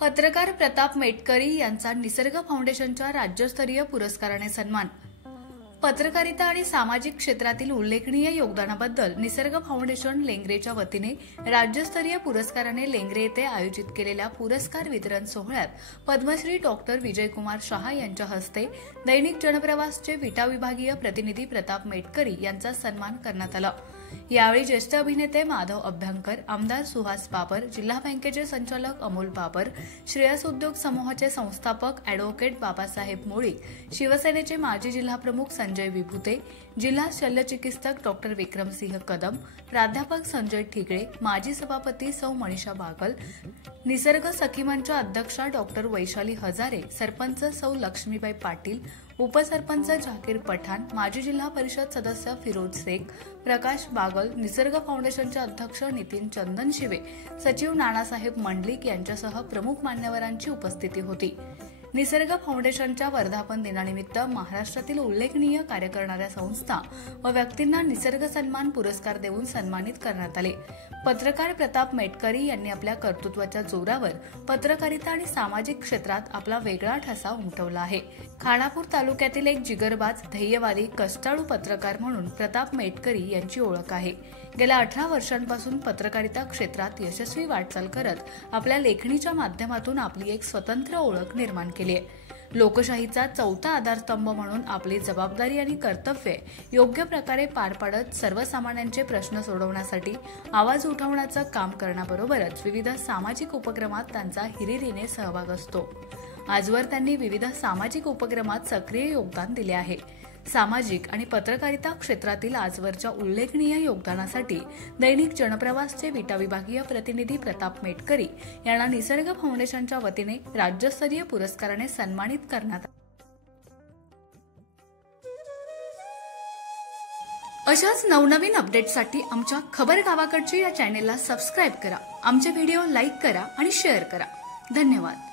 पत्रकार प्रताप मेटकरी यांचा निसर्ग फाउंडेशनच्या राज्यस्तरीय पुरस्काराने सन्मान। पत्रकारिता आणि सामाजिक क्षेत्रातील उल्लेखनीय योगदानाबद्दल निसर्ग फाउंडेशन लेंगरेच्या वतीने राज्यस्तरीय पुरस्काराने लेंगरे येथे आयोजित केलेल्या पुरस्कार वितरण सोहळ्यात पद्मश्री डॉक्टर विजयकुमार शहा यांच्या हस्ते दैनिक जनप्रवासचे विटा विभागीय प्रतिनिधी प्रताप मेटकरी यांचा सन्मान करण्यात आला। यावेळी ज्येष्ठ अभिनेते माधव अभ्यंकर, आमदार सुहास बाबर, जिल्हा बँकेचे संचालक अमोल बाबर, श्रेयस उद्योग समूहाचे संस्थापक अॅडव्होकेट बाबासाहेब मुळीक, शिवसेनेचे माजी जिल्हाप्रमुख संजय विभूते, जिल्हा शल्यचिकित्सक डॉक्टर विक्रमसिंह कदम, प्राध्यापक संजय ठिगळे, माजी सभापती सौ मनीषा बागल, निसर्ग सखीमंचच्या अध्यक्षा डॉक्टर वैशाली हजारे, सरपंच सौ लक्ष्मीबाई पाटील, उपसरपंच झाकीर पठाण, माजी जिल्हा परिषद सदस्य फिरोज शेख, प्रकाश बागल, निसर्ग फाउंडेशनचे अध्यक्ष नितीन चंदनशिवे, सचिव नानासाहेब मंडलिक यांच्यासह प्रमुख मान्यवरांची उपस्थिती होती। निसर्ग फाउंडेशनच्या वर्धापन दिनानिमित्त महाराष्ट्रातील उल्लेखनीय कार्य करणाऱ्या संस्था व व्यक्तींना निसर्ग सन्मान पुरस्कार देऊन सन्मानित करण्यात आले। पत्रकार प्रताप मेटकरी यांनी आपल्या कर्तृत्वाच्या जोरावर पत्रकारिता आणि सामाजिक क्षेत्रात आपला वेगळा ठसा उमटवला आहे। खानापूर तालुक्यातील एक जिगरबाज, ध्येयवादी, कष्टाळू पत्रकार म्हणून प्रताप मेटकरी यांची ओळख आहे। गेल्या 18 वर्षांपासून पत्रकारिता क्षेत्रात यशस्वी वाटचाल करत आपल्या लेखणीच्या माध्यमातून आपली एक स्वतंत्र ओळख निर्माण केली आहे। लोकशाहीचा चौथा आधारस्तंभ म्हणून आपली जबाबदारी आणि कर्तव्ये योग्य प्रकारे पार पाडत सर्वसामान्यांचे प्रश्न सोडवण्यासाठी आवाज उठवण्याचं काम करण्याबरोबरच विविध सामाजिक उपक्रमात त्यांचा हिरिरीने सहभाग असतो। आजवर त्यांनी विविध सामाजिक उपक्रमात सक्रिय योगदान दिले आहे। सामाजिक आणि पत्रकारिता क्षेत्रातील आजवरच्या उल्लेखनीय योगदानासाठी दैनिक जनप्रवासचे विटा विभागीय प्रतिनिधी प्रताप मेटकरी यांना निसर्ग फाउंडेशनच्या वतीने राज्यस्तरीय पुरस्काराने सन्मानित करण्यात आले। अशाच नवनवीन अपडेट्ससाठी आमच्या खबर गावाकडची या चॅनेलला सबस्क्राईब करा, आमचे व्हिडिओ लाईक करा आणि शेअर करा। धन्यवाद।